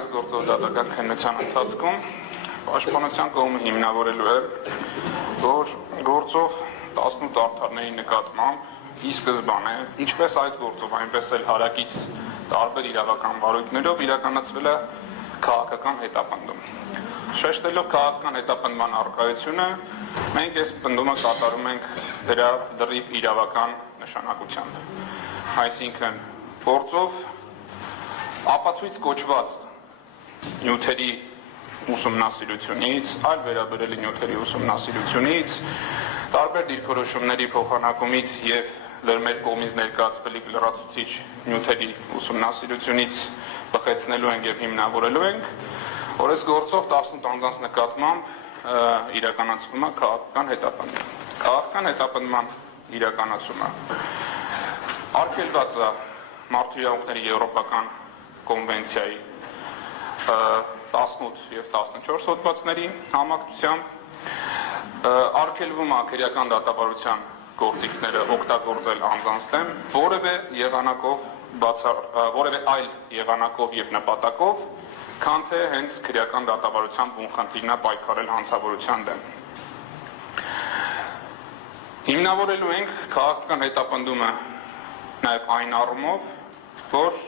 այս գործով դատական քննության ընթացքում պաշտպանության կողմը հիմնավորելու է, որ գործով 18 արդարների նկատմամբ ի սկզբանե, ինչպես այս գործով, այնպես էլ հարակից տարբեր իրավական վարույթներով իրականացվել է քաղաքական հետապնդում։ Շեշտելով քաղաքական հետապնդման առկայությունը, մենք այս պնդումը կատարում ենք դրա լրիվ իրավական նշանակությամբ։ Այսինքն, գործով ապացույց կոչված նյութերի ուսումնասիրությունից, այլ վերաբերելի նյութերի ուսումնասիրությունից, տարբեր դիրքորոշումների փոխանակումից եւ մեր կողմից ներկայացվելիք լրացուցիչ նյութերի ուսումնասիրությունից բխեցնելու ենք եւ հիմնավորելու ենք, որ այս գործով 18 անձանց նկատմամբ իրականացվում է քաղաքական հետապնդում։ Քաղաքական հետապնդման իրականացումը արգելված է Մարդու իրավունքների եվրոպական կոնվենցիայի 18 եւ 14 հոդվածների համակցությամբ, արգելվում է քրեական դատավարության գործիքները օգտագործել անձանց դեմ որևէ այլ եղանակով եւ նպատակով, քան թե հենց քրեական դատավարության բուն խնդիրն է պայքարել հանցավորության դեմ։ Հիմնավորելու ենք քաղաքական հետապնդումը նաեւ այն առումով, որ